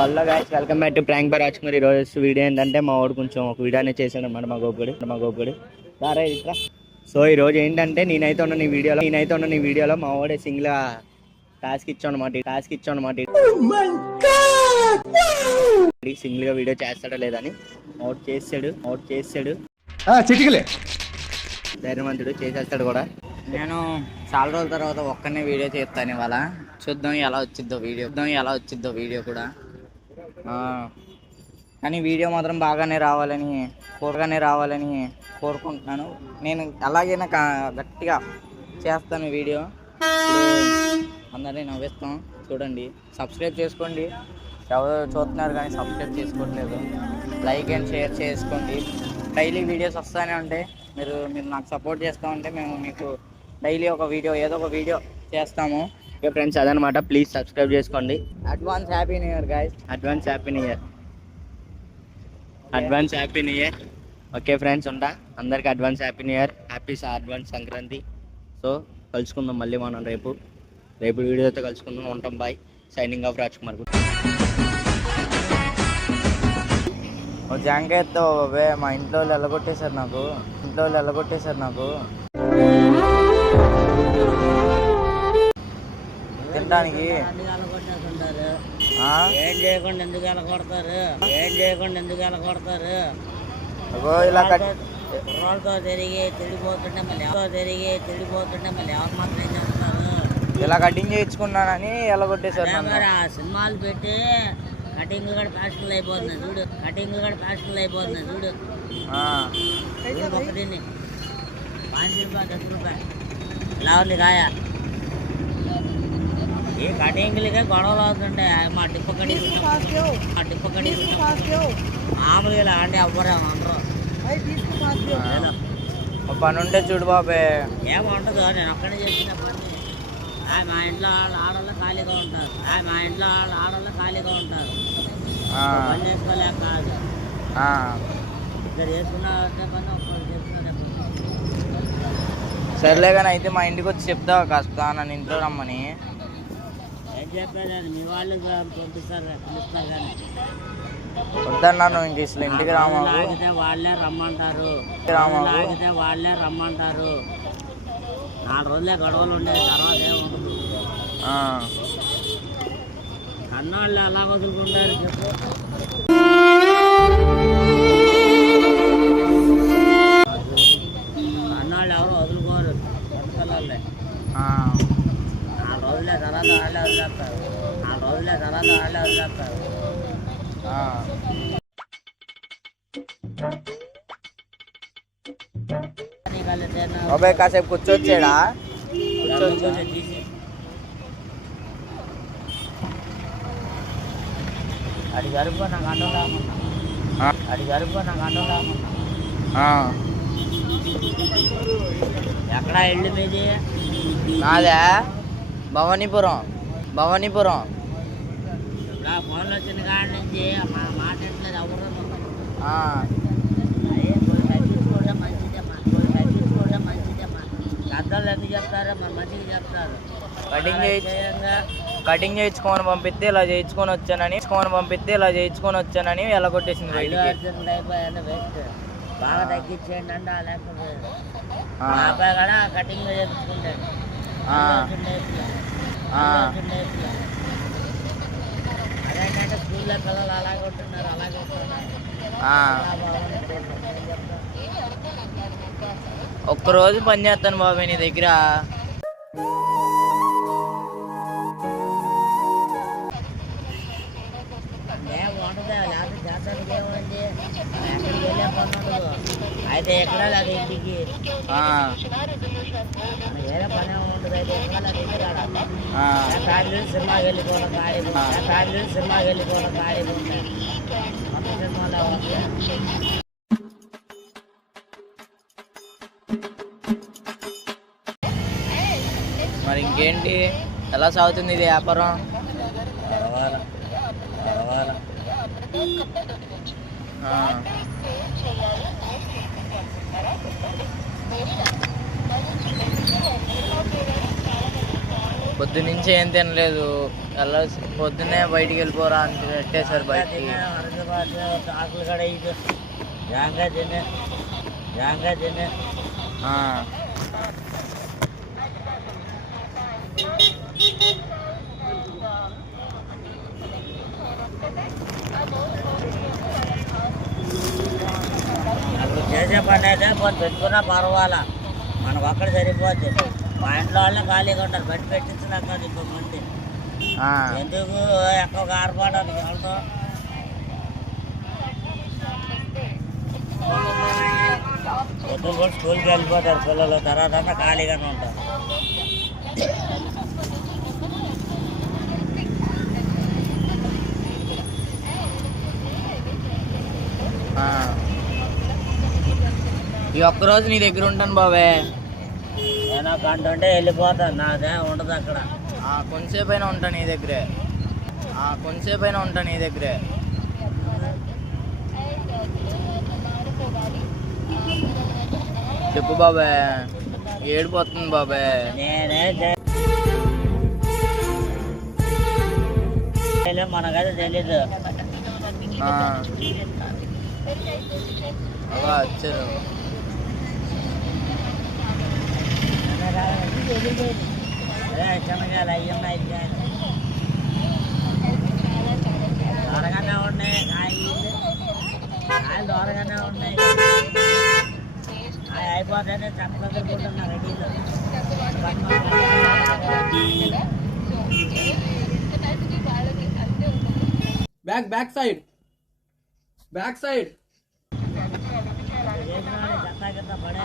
Hello guys, welcome back to prank by Rajkumar. ఈ రోజు video ఏంటంటే మా వాడు కొంచెం ఒక వీడియో అనేది చేశాడు అనమాట. మా గోపుడు సరే ఇట్లా. సో ఈ రోజు ఏంటంటే నేనైతే ఉన్న నీ వీడియోలో మా వాడే సింగిల్ టాస్క్ ఇచ్చాను అనమాట. సింగిల్ గా వీడియో చేస్తాడో లేదని అవుట్ చేసాడు. ధైర్యవంతుడు, చేసేస్తాడు కూడా. నేను చాలా రోజుల తర్వాత ఒక్కనే వీడియో చేస్తాను ఇవాళ. చూద్దాం ఎలా వచ్చిద్దో వీడియో కూడా. కానీ వీడియో మాత్రం బాగానే రావాలని కోరుకుంటున్నాను. నేను అలాగైనా గట్టిగా చేస్తాను వీడియో. అందరినీ నవ్విస్తాం. చూడండి, సబ్స్క్రైబ్ చేసుకోండి. ఎవరు చూస్తున్నారు కానీ సబ్స్క్రైబ్ చేసుకోవట్లేదు. లైక్ అండ్ షేర్ చేసుకోండి. డైలీ వీడియోస్ వస్తూనే ఉంటాయి. మీరు నాకు సపోర్ట్ చేస్తూ ఉంటే మేము మీకు డైలీ ఏదో ఒక వీడియో చేస్తాము. ఓకే ఫ్రెండ్స్, అదనమాట. ప్లీజ్ సబ్స్క్రైబ్ చేసుకోండి. Advance happy new year guys. Advance happy new year. Okay friends, ఉంటా. అందరికి అడ్వాన్స్ హ్యాపీ న్యూ ఇయర్, అడ్వాన్స్ సంక్రాంతి. సో కలుసుకుందాం మళ్ళీ మనం రేపు వీడియోతో కలుసుకుందాం. ఉంటాం. బాయ్. Signing off Rajkumar. జాంకాయతో మా ఇంట్లో వాళ్ళు ఎల్లగొట్టేశారు నాకు. తినడానికి ఏం చేయకుండా ఎందుకు వెళ్ళగొడతారు. ఇలా కుర్రోళ్ళతో తిరిగి చెడిపోతుంటే మళ్ళీ ఎవరు మాత్రం ఏం చేస్తారు. ఇలా కటింగ్ చేయించుకున్నానని వెళ్ళగొట్టేశారు. సినిమాలు పెట్టి కటింగ్ కూడా ఫ్యాషన్లు అయిపోతుంది చూడు. ఒకటిని 5 రూపాయలు 10 రూపాయలు ఇలా ఉంది కాయ. ఈ కటింగ్లకే గొడవలు అవుతుంటాయి. మా టిప్పు కడి మామూలుగా ఇలా అంటే అవ్వరేమో అందరూ. పని ఉంటే చూడు బాబే. ఏముంటుందో నేను ఒక్కడే చేసిన పని. మా ఇంట్లో ఆడవాళ్ళు ఖాళీగా ఉంటారు. పని చేసుకోలేక కాదు. ఇద్దరు చేసుకున్నా పని, ఒక్కరు చేసుకున్నా. సర్లే కానీ అయితే మా ఇంటికి వచ్చి చెప్తావా కాస్త, నన్ను ఇంట్లో రమ్మని. ఏం చెప్పాను, మీ వాళ్ళు పిలుస్తారు కానీ వద్దన్నాను. ఇంక ఇసలు ఇంటికి లాగితే వాళ్ళే రమ్మంటారు. 4 రోజులే గొడవలు ఉండేది, తర్వాత ఏముండదు. అన్నవాళ్ళు ఎలా వదులుకుంటారు చెప్పు. అన్నవాళ్ళు ఎవరు వదులుకోరు. పిల్లలే 4 రోజులే తర్వాత వాళ్ళే వదిలేస్తారు. కాసేపు కూర్చొచ్చాడా? అది జరుపు నాకు అండం రామన్నా. ఎక్కడా ఇల్లు మీది? నాదే భవానీపురం. ఫోన్లో వచ్చిన కాడి నుంచి మాట్లాడలేదు ఎవరు. మంచిదేమ్మా. పెద్దలు ఎందుకు చెప్తారు, మన మంచిగా చెప్తారు. కటింగ్ చేయించుకొని పంపిస్తే ఇలా చేయించుకొని వచ్చానని ఎలాగొట్టేసింది. వేస్ట్ బాగా తగ్గించేయండి అంటే లేకపోతే అబ్బాయి కూడా కటింగ్ చేయించుకుంటాడు. అదేంటంటే స్కూల్లో పిల్లలు అలాగే ఉంటున్నారు. ఒక్కరోజు పని చేస్తాను బాబాయ్ నీ దగ్గర. ఏముంటుంది లేకపోతే చేస్తానికి ఏముంది. ఎక్కడికి వెళ్ళే పని ఉండదు. అయితే ఎక్కడ అది ఇంటికి వేరే పని ఉంటుంది. అయితే ఎక్కడ ఇంటికి ఫ్యామిలీ సినిమాకి వెళ్ళిపోవడం ఖాళీ ఉంటాయి. కొత్త సినిమాలో మరి ఇంకేంటి, ఎలా సాగుతుంది ఇది వ్యాపారం? పొద్దునుంచి ఏం తినలేదు. పొద్దున్నే బయటికి వెళ్ళిపోరా అని పెట్టేశారు బయటికి. ఆకులు కూడా ఇది జాంకాయ తినే అప్పుడు చేసే పని అయితే కొంచెం పెట్టుకున్నా పర్వాలా, మనకు ఒక్కడ సరిపోద్ది. మా ఇంట్లో వాళ్ళే ఖాళీగా ఉంటారు, బట్టి పెట్టించినాక ఇంకో మంది ఎందుకు ఎక్కువ ఆరపడానికి వెళ్తాం. పొద్దున్న కూడా స్కూల్కి వెళ్ళిపోతారు పిల్లలు, తర్వాత అంతా ఖాళీగానే ఉంటారు. ఈ ఒక్కరోజు నీ దగ్గర ఉంటాను బాబే. నేను గంట ఉంటే వెళ్ళిపోతాను, నాదే ఉండదు అక్కడ. కొంతసేపు అయినా ఉంటాను నీ దగ్గరే, కొంతసేపు అయినా ఉంటాను నీ దగ్గరే. చెప్పు బాబాయ్, ఏడిపోతుంది బాబాయ్. నేనే మనకైతే తెలీదు. అలా వచ్చారు. చిన్నగాయలు అవి ఉన్నాయి, దొరగానే ఉన్నాయి, కాయలు దొరగానే ఉన్నాయి. అవి అయిపోతేనే చంపకుంటున్నా రెడీలో. బ్యాక్ సైడ్ చెత్త పడే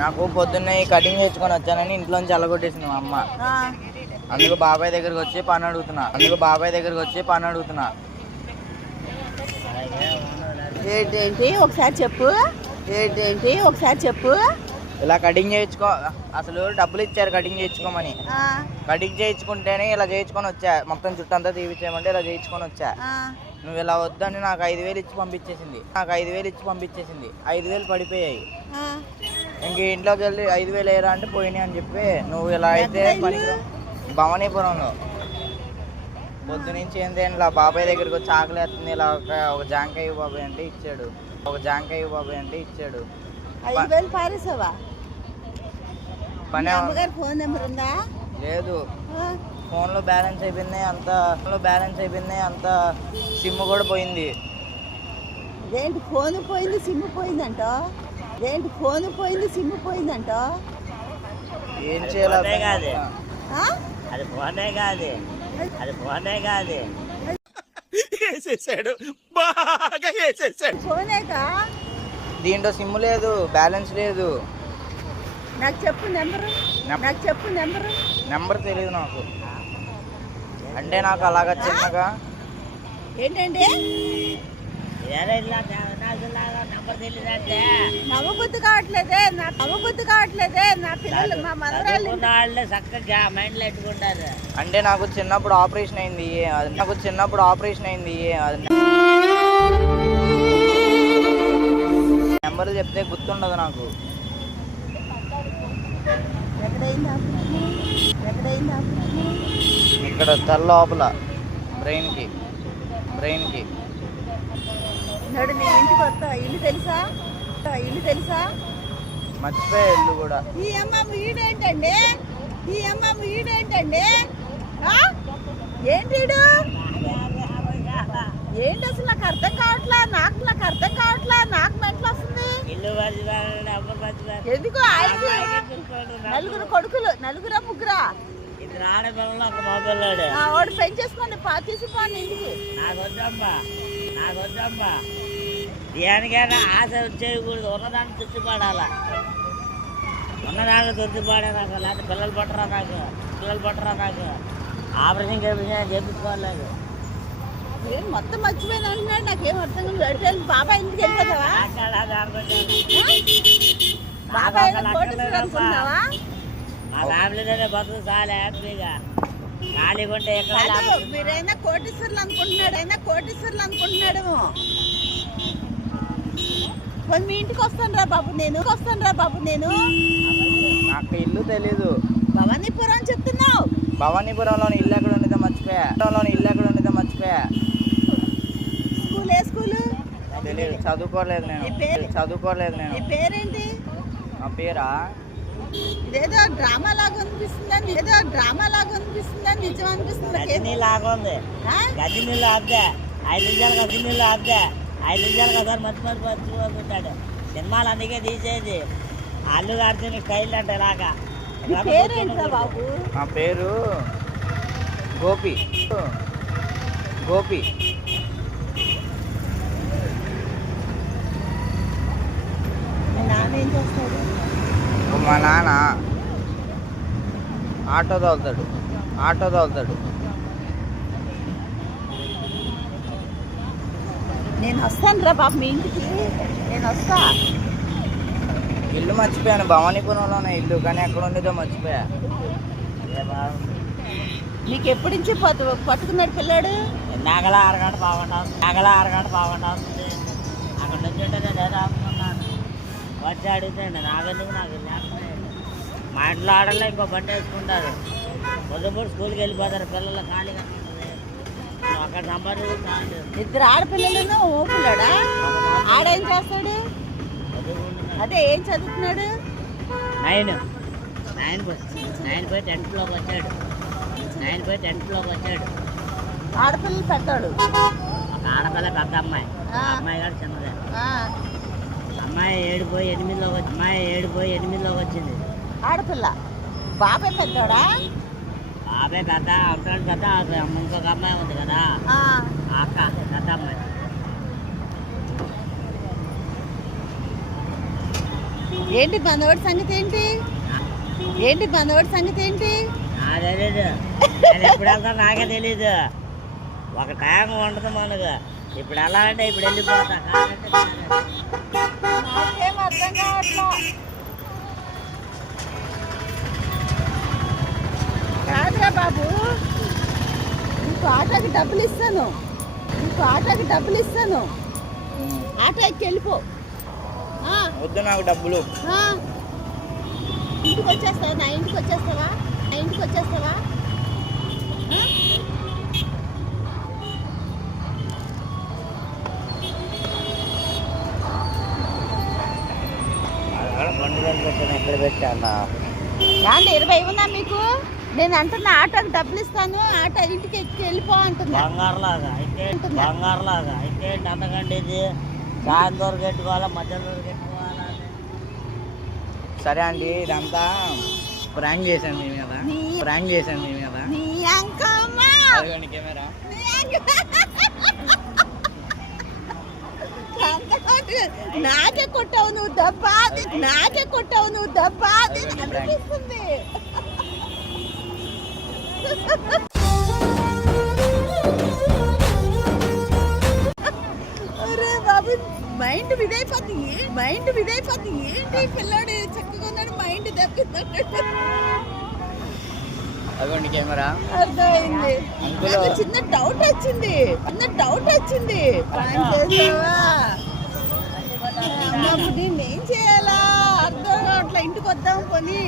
నాకు పొద్దున్నే కటింగ్ తెచ్చుకొని వచ్చానని ఇంట్లోంచి అల్లగొట్టేసింది మా అమ్మ. అందుకు బాబాయ్ దగ్గరికి వచ్చి పని అడుగుతున్నా. ఏంటి ఒకసారి చెప్పు. ఇలా కటింగ్ చేయించుకో, అసలు డబ్బులు ఇచ్చారు కటింగ్ చేయించుకోమని. కటింగ్ చేయించుకుంటేనే ఇలా చేయించుకొని వచ్చా, మొత్తం చుట్టంతా తీపిచ్చేయమంటే ఇలా చేయించుకొని వచ్చా. నువ్వు ఇలా వద్దని నాకు 5,000 ఇచ్చి పంపించేసింది. 5,000 పడిపోయాయి. ఇంక ఇంట్లోకి వెళ్ళి 5,000 వేయరా అంటే పోయినాయి అని చెప్పి, నువ్వు ఇలా అయితే పని భవానీపురంలో పొద్దు నుంచి ఏంటి ఇలా బాబాయ్ దగ్గరికి వచ్చి ఆకలి వేస్తుంది, ఇలా ఒక జాంకాయ బాబాయ్ అంటే ఇచ్చాడు. 5,000 పారేసావా? పని ఫోన్ నెంబర్ ఉందా? లేదు, ఫోన్లో బ్యాలెన్స్ అయిపోయింది అంత సిమ్ కూడా పోయింది. ఏంటి ఫోన్ పోయింది సిమ్ పోయిందంట? ఏం చేయాలి? అది ఫోనే కాదు. ఫోనేగా. దీంట్లో సిమ్ లేదు, బ్యాలెన్స్ లేదు. నాకు చెప్పు నెంబరు. నెంబర్ తెలియదు నాకు. అంటే నాకు అలాగా చిన్నగా ఏంటంటే నంబర్ తెలియదంటే నమ్మబుద్ధి కావట్లేదే నా పిల్లలు మా మనవరాళ్ళు చక్కగా మైండ్లో పెట్టుకుంటారు. అంటే నాకు చిన్నప్పుడు ఆపరేషన్ అయింది. నెంబర్ చెప్తే గుర్తుండదు నాకు. ఎక్కడైందా ఇక్కడ తల లోపల బ్రెయిన్కి. నడు నేను ఇంటికి వస్తా. ఇల్లు తెలుసా? మర్చిపోయా ఇల్లు కూడా. ఈ అమ్మ వీడేంటండి? ఏంటిడు? ఏంటి అసలు నాకు అర్థం కావట్లా. నాకు మెంటల్ వస్తుంది. ఎందుకు ఆయనకి నలుగురా ముగ్గురా? వాడు పెంచేసుకోండి, తీసిపోండి ఇంటికి. నాకు వద్దమ్మా, దేనికైనా ఆశ వచ్చేయకూడదు. ఉన్నదాన్ని తృప్తిపడాలా, లేకపోతే పిల్లలు పట్టరా నాకు ఆపరేషన్ చేయించుకోలేదు. మొత్తం మర్చిపోయింది అంటున్నాడు. నాకేం అర్థం కాదు. బాబాయ్ ఇంటికి వెళ్ళిపోతావా? బాబాయ్ అనుకుంటున్నావా? ఆ ఫ్యామిలీతోనే బతుకు చాలా హ్యాపీగా ఖాళీగా ఉంటే ఎక్కడ కాదు, మీరైనా కోటీశ్వర్లు అనుకుంటున్నాడు పోనీ మీ ఇంటికి వస్తాను రా బాబు నేను నాకు ఇల్లు తెలీదు. భవానీపురం చెప్తున్నావు. భవానీపురంలోని ఇల్లు ఎక్కడ ఉండేదో మర్చిపోయా. స్కూల్ ఏ స్కూలు? తెలియదు, చదువుకోలేదు నేను. నీ పేరేంటి? నా పేరా ఇదేదో డ్రామా లాగా అనిపిస్తుందని నిజం అనిపిస్తుంది. గజనీ లాగా ఉంది. గజనీళ్ళు ఆపుతే 5 నిమిషాలు గజనీళ్ళు ఆపుతే 5 నిమిషాలు కదా మర్చిపోతాడు. సినిమాలు అందుకే తీసేది అల్లు అర్జున్ స్టైల్ అంటే ఇలాగా. నీ పేరేంట్రా బాబు? నా పేరు గోపి. మీ నాన్న ఏం చేస్తాడు? మా నాన్న ఆటో తోలుతాడు. నేను వస్తాను రా బాబు మీ ఇంటికి, నేను వస్తా. ఇల్లు మర్చిపోయాను, భవానీపురంలోనే ఇల్లు, కానీ ఎక్కడ ఉండేదో మర్చిపోయా. నీకు ఎప్పటి నుంచి పట్టుకున్నాడు పిల్లాడు? నాగల 6 గంట బాగుంటుంది. అక్కడ నుంచి ఉంటే నేను రాసుకున్నాను. వచ్చి అడుగుతాండి నాకెందుకు నాకు లేకపోయాడు. మా ఇంట్లో ఆడల్లో ఇంకో బండి వేసుకుంటారు. పొద్దుపూట స్కూల్కి వెళ్ళిపోతారు పిల్లలు ఖాళీగా ఉంటుంది. అక్కడ నంబర్ 2 ఆడపిల్లలను ఓ పిల్లాడా? ఆడేం చేస్తాడు? అదే ఏం చదువుతున్నాడు? 9 పోయి 10th లోకి వచ్చాడు. ఆడపిల్లలు పెట్టాడు. ఒక ఆడపిల్ల పెద్ద అమ్మాయి, అమ్మాయి గారు చిన్నదే. అమ్మాయి 7 పోయి 8లోకి వచ్చింది. ఆడపిల్ల బాబాయ్ పెద్దోడా? బాబాయ్ పెద్ద అంటాడు పెద్ద. ఇంకొక అమ్మాయి ఉంది కదా అక్క, పెద్ద అమ్మాయి. ఏంటి బంధువుడి సంగతి ఏంటి? నాకు తెలీదు. నేను ఎప్పుడు వెళ్తా నాకే తెలీదు. ఒక టైం ఉండదు మనకు. ఇప్పుడు ఎలా అంటే ఇప్పుడు వెళ్ళిపోతా. నాకేం అర్థం కావట్లా. కాదురా బాబు, నీకు ఆటోకి డబ్బులు ఇస్తాను. ఆటో ఎక్కి వెళ్ళిపో. వద్దు నాకు డబ్బులు. ఇంటికి వచ్చేస్తావా? నా ఇంటికి వచ్చేస్తావా? బండి పెట్టాను ఎక్కడ పెట్టాను. దాంట్లో 20 ఉందా మీకు? నేను అంటున్నా ఆటోకి డబ్బులు ఇస్తాను, ఆటో ఇంటికి ఎక్కి వెళ్ళిపో అంటున్నా. బంగారులాగా అయితే అంతకండి ఇది సాయంత్రం పెట్టుకోవాలా, మధ్యాహ్నం పెట్టుకోవాలా. సరే అండి, ఇదంతా ప్రాంక్ చేశాను మీ మీద. నీ అంకమ్మ. అదిగోండి కెమెరా. నాకే కొట్టావు నువ్వు దెబ్బ, అది అనిపిస్తుంది. అరే బాబు, మైండ్ విదైపోతుంది. ఏంటి పిల్లాడు చక్కగా ఉన్నాడు, మైండ్ దెబ్బతిన్నాడు. అదిగోండి కెమెరా. అర్థమైంది. నాకు చిన్న డౌట్ వచ్చింది. ప్లాన్ చేసావా? దీన్ని ఏం చేయాలా అర్థం అట్లా ఇంటికి వద్దాం కొని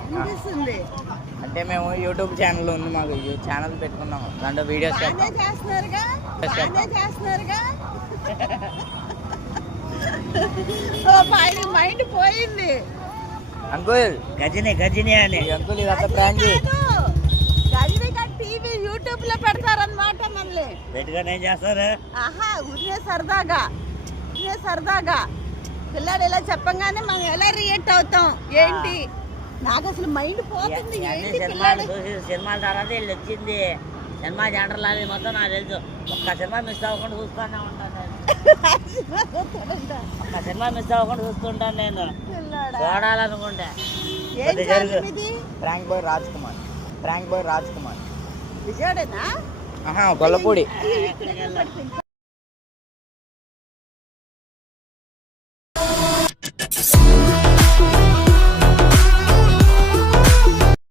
అనిపిస్తుంది. అంటే మేము యూట్యూబ్ ఛానల్ ఉంది, మాకు ఛానల్ పెట్టుకున్నాం, దాంట్లో వీడియోస్ చేస్తున్నారుగా. మైండ్ పోయింది. అంకుల్ గజని అని అంకుల్ ఇదంతా ప్రాంక్. గజని టీవీ యూట్యూబ్ లో పెడతారన్నమాట. మళ్ళీ పెట్టుకొని ఏం చేస్తారు? ఊరినే సరదాగా పిల్లాడు ఇలా చెప్పంగానే మనం ఎలా రియాక్ట్ అవుతాం ఏంటి? నాకు అసలు మైండ్ పోతుంది. సినిమాల తర్వాత వీళ్ళు వచ్చింది. సినిమా జనరల్ అది మొత్తం నాకు తెలుసు. ఒక్క సినిమా మిస్ అవ్వకుండా చూస్తూనే ఉంటాను నేను. చూడాలనుకుంటే ప్రాంక్ బాయ్ రాజ్ కుమార్. విజయవాడేనా? గొల్లపూడి.